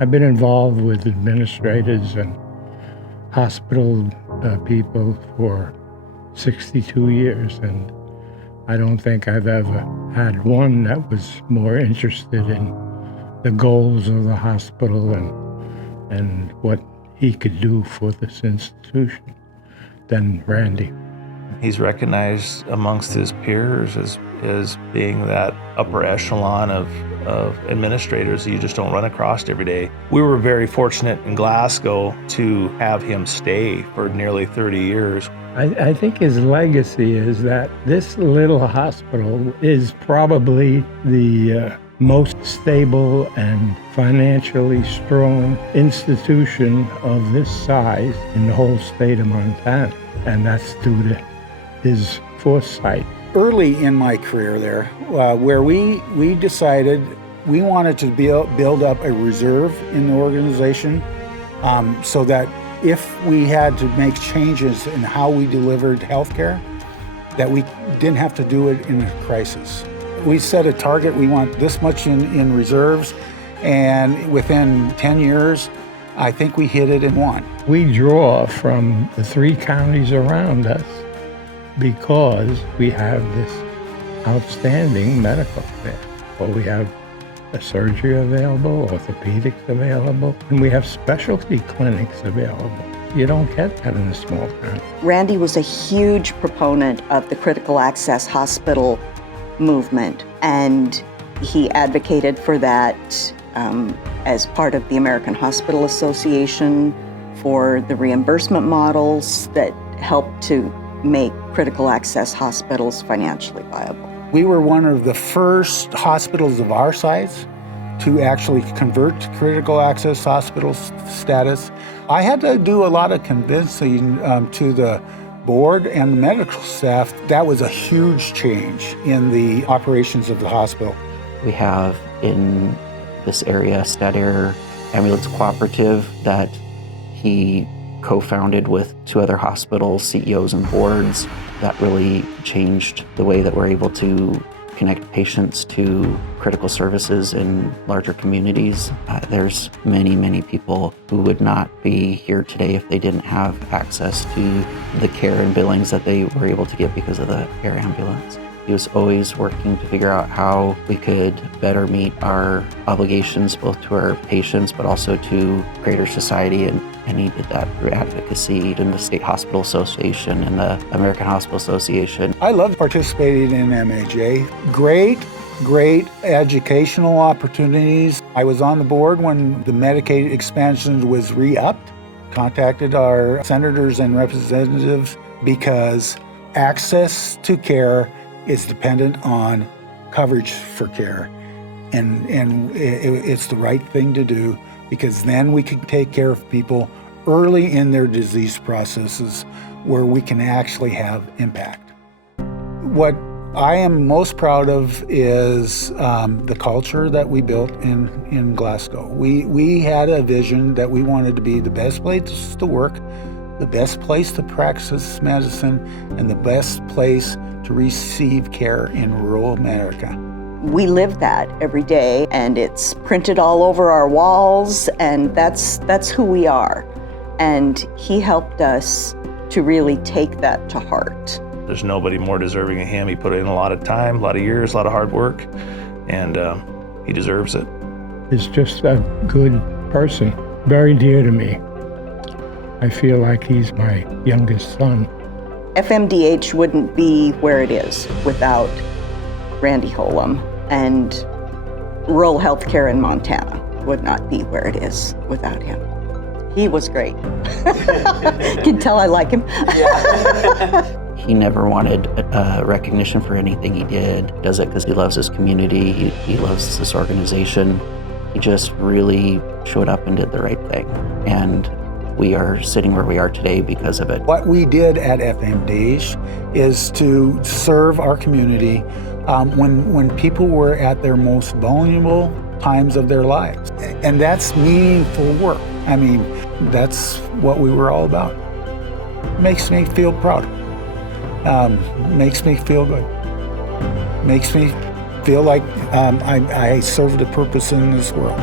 I've been involved with administrators and hospital people for 62 years, and I don't think I've ever had one that was more interested in the goals of the hospital and what he could do for this institution than Randy. He's recognized amongst his peers as being that upper echelon of administrators that you just don't run across every day. We were very fortunate in Glasgow to have him stay for nearly 30 years. I think his legacy is that this little hospital is probably the most stable and financially strong institution of this size in the whole state of Montana, and that's due to his foresight. Early in my career there, where we decided we wanted to build up a reserve in the organization so that if we had to make changes in how we delivered healthcare, that we didn't have to do it in a crisis. We set a target, we want this much in reserves, and within 10 years, I think we hit it in one. We draw from the 3 counties around us because we have this outstanding medical care. Well, we have a surgery available, orthopedics available, and we have specialty clinics available. You don't get that in a small town. Randy was a huge proponent of the critical access hospital movement, and he advocated for that as part of the American Hospital Association for the reimbursement models that help to make critical access hospitals financially viable. We were one of the first hospitals of our size to actually convert to critical access hospital status. I had to do a lot of convincing to the board and the medical staff. That was a huge change in the operations of the hospital. We have in this area Stadair Ambulance Cooperative that he co-founded with 2 other hospital CEOs and boards. That really changed the way that we're able to connect patients to critical services in larger communities. There's many people who would not be here today if they didn't have access to the care and billings that they were able to get because of the air ambulance. He was always working to figure out how we could better meet our obligations both to our patients but also to greater society, and he did that through advocacy in the State Hospital Association and the American Hospital Association. I loved participating in MHA. Great educational opportunities. I was on the board when the Medicaid expansion was re-upped, contacted our senators and representatives because access to care is dependent on coverage for care. And it's the right thing to do because then we can take care of people early in their disease processes where we can actually have impact. What I am most proud of is the culture that we built in Glasgow. We had a vision that we wanted to be the best place to work, the best place to practice medicine, and the best place to receive care in rural America. We live that every day, and it's printed all over our walls, and that's who we are. And he helped us to really take that to heart. There's nobody more deserving of him. He put in a lot of time, a lot of years, a lot of hard work, and he deserves it. He's just a good person, very dear to me. I feel like he's my youngest son. FMDH wouldn't be where it is without Randy Holom, and rural healthcare in Montana would not be where it is without him. He was great. You can tell I like him. He never wanted recognition for anything he did. He does it because he loves his community, he loves this organization. He just really showed up and did the right thing. And we are sitting where we are today because of it. What we did at FMDH is to serve our community when people were at their most vulnerable times of their lives. And that's meaningful work. I mean, that's what we were all about. Makes me feel proud. Makes me feel good. Makes me feel like I served a purpose in this world.